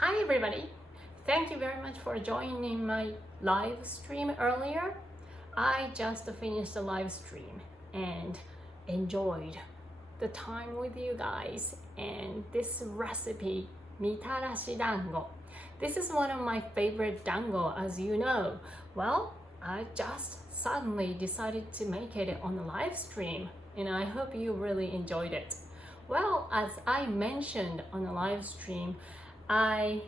Hi everybody! Thank you very much for joining my live stream earlier. I just finished the live stream and enjoyed the time with you guys and this recipe, Mitarashi Dango. This is one of my favorite dango, as you know. Well, I just suddenly decided to make it on the live stream and I hope you really enjoyed it. Well, as I mentioned on the live stream, I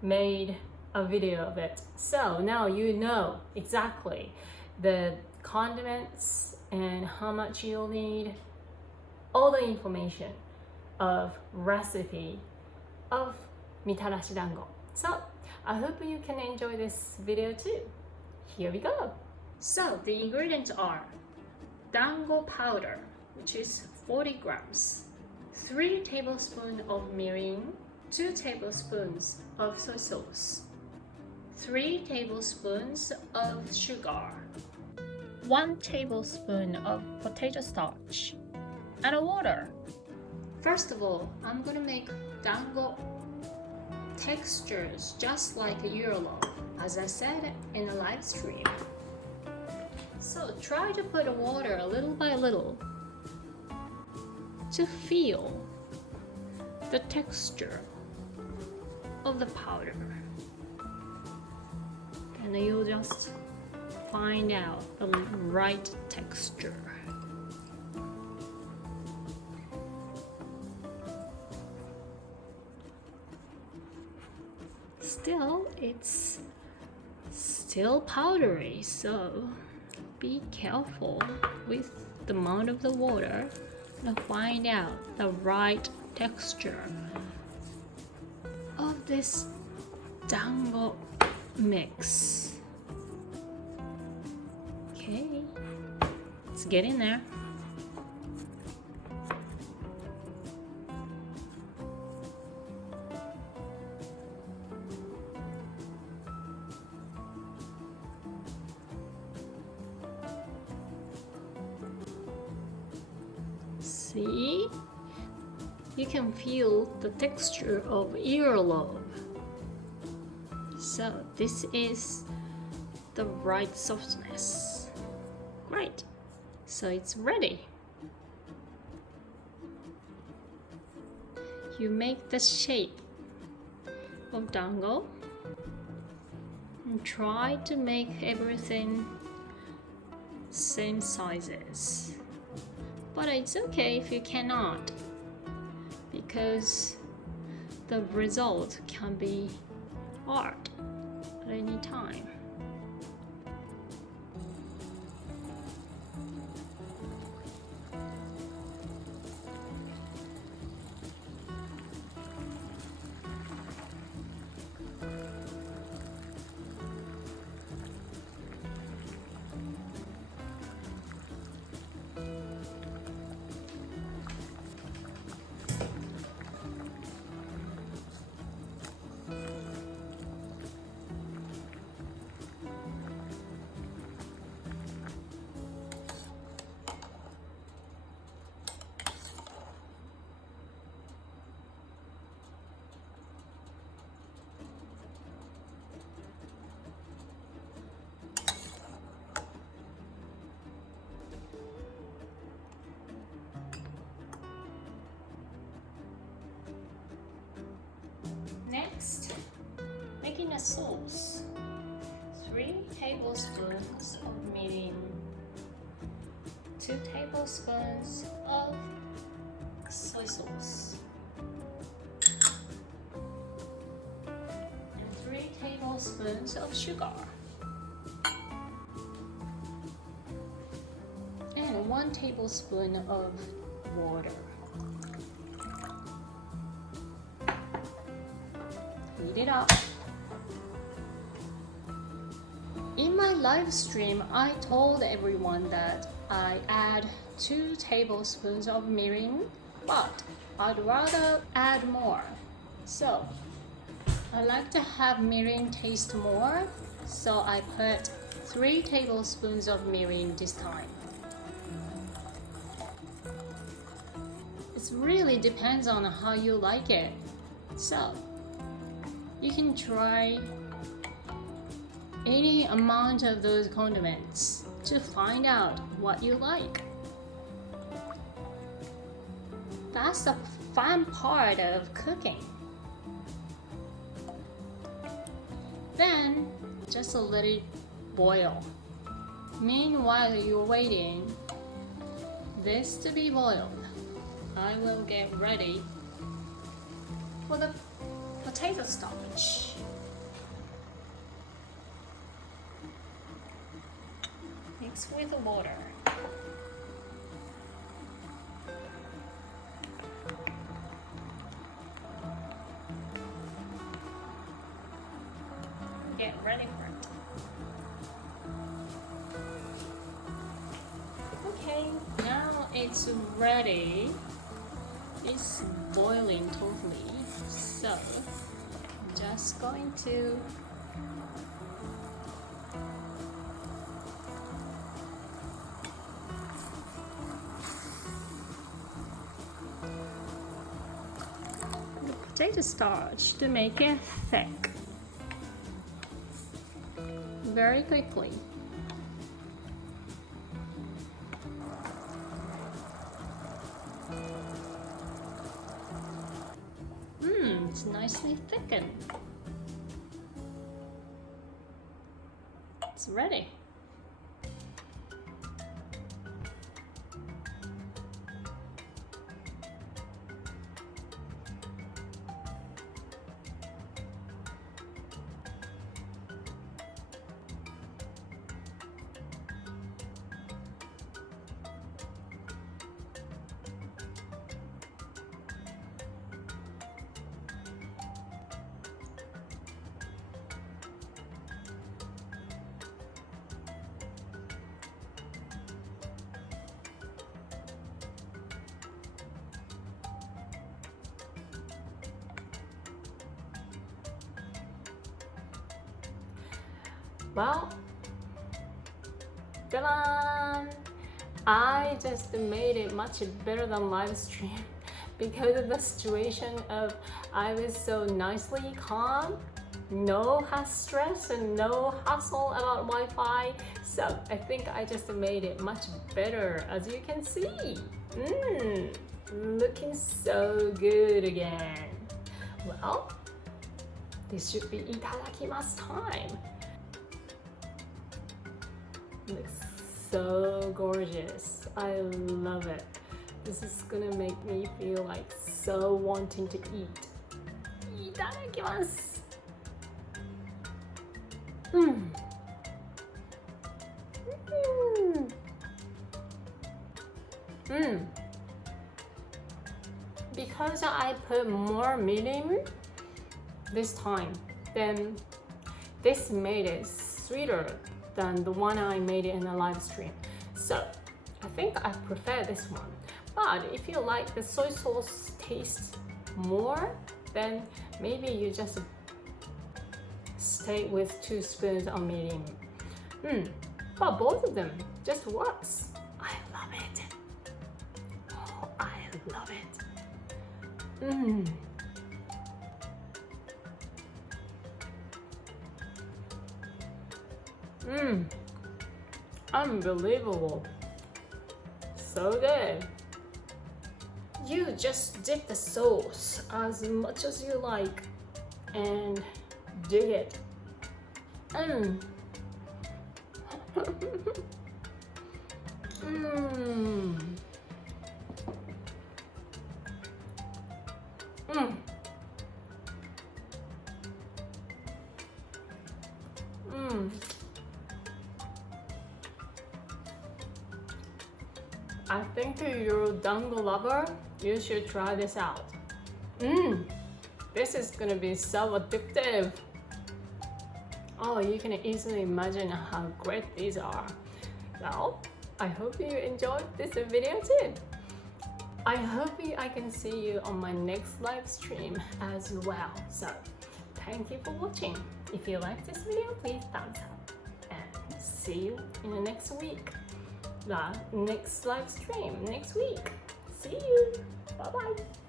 made a video of it. So now you know exactly the condiments and how much you'll need, all the information of recipe of Mitarashi Dango. So I hope you can enjoy this video too. Here we go. So the ingredients are dango powder, which is 40 grams, 3 tablespoons of mirin, 2 tablespoons of soy sauce, 3 tablespoons of sugar, 1 tablespoon of potato starch, and water. First of all, I'm gonna make dango textures just like a euro, as I said in the live stream. So try to put water little by little to feel the texture of the powder, and you'll just find out the right texture. Still, it's still powdery, so be careful with the amount of the water to find out the right texture of this dango mix. Okay, let's get in there. See? You can feel the texture of earlobe. So this is the right softness. Great. So it's ready. You make the shape of dango and try to make everything same sizes. But it's okay if you cannot, because the result can be hard at any time. Next, making a sauce. 3 tablespoons of mirin, 2 tablespoons of soy sauce, and 3 tablespoons of sugar, and 1 tablespoon of water. Heat it up. In my live stream, I told everyone that I add 2 tablespoons of mirin, but I'd rather add more. So I like to have mirin taste more, so I put 3 tablespoons of mirin this time. It really depends on how you like it. So You can try any amount of those condiments to find out what you like. That's the fun part of cooking. Then just let it boil. Meanwhile you're waiting this to be boiled, I will get ready for the potato starch. Mix with the water. Get ready for it. Okay, now it's ready. It's boiling totally, so I'm just going to the potato starch to make it thick very quickly. It's nicely thickened. It's ready. Well, ta-da! I just made it much better than live stream because of the situation of I was so nicely calm, no stress and no hassle about Wi-Fi. So I think I just made it much better, as you can see. Looking so good again. Well, this should be itadakimasu time. Looks so gorgeous. I love it. This is gonna make me feel like so wanting to eat. Itadakimasu. Because I put more meat in this time, then this made it sweeter than the one I made in the live stream. So I think I prefer this one. But if you like the soy sauce taste more, then maybe you just stay with 2 spoons of meat in. But both of them just works. I love it. Oh, I love it. Unbelievable. So good. You just dip the sauce as much as you like and dig it. I think if you're a Dango lover, you should try this out. This is gonna be so addictive. Oh, you can easily imagine how great these are. Well, I hope you enjoyed this video too. I hope I can see you on my next live stream as well. So, thank you for watching. If you like this video, please thumbs up. And see you in the next week. The next live stream next week. See you. Bye bye.